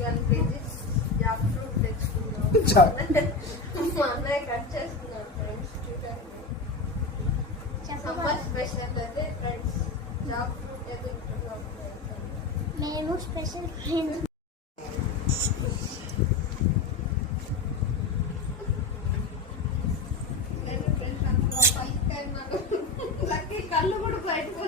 12 kgs Jack fruit తెచ్చుకున్నాం. మా అన్నయ్య కట్ చేస్తున్నాడు ఫ్రెండ్స్. చూడండి సమ్మర్ స్పెషల్ అయితే ఫ్రెండ్స్ జాక్ ఫ్రూట్ తింటున్నాం. మేము స్పెషల్ ఫ్రెండ్స్. కళ్ళు కూడా బయటకు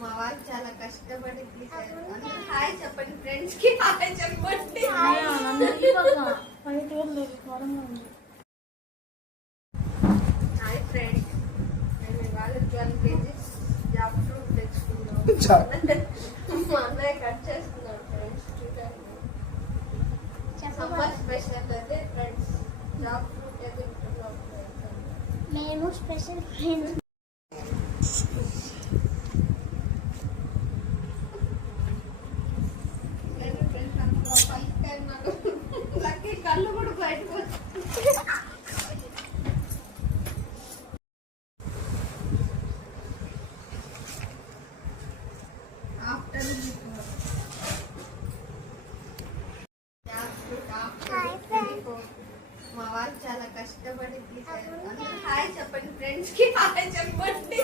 మా వాళ్ళు చాలా కష్టపడి హాయ్ చెప్పండి ఫ్రెండ్స్ కి. హాయ్ చెప్పండి. హాయ్ ఫ్రెండ్స్, మేము ఇవాళ 12 కేజీస్ జాక్ ఫ్రూట్ తెచ్చుకున్నాం. మా అన్నయ్య కట్ చేస్తున్నాడు ఫ్రెండ్స్. చూడండి సమ్మర్ స్పెషల్ అయితే ఫ్రెండ్స్ జాక్ ఫ్రూట్ తింటున్నాం. మేము స్పెషల్ ఫ్రెండ్స్. కళ్ళు కూడా బయటకు మా వాళ్ళు చాలా కష్టపడి హాయ్ చెప్పండి ఫ్రెండ్స్ కి. హాయ్ చెప్పండి.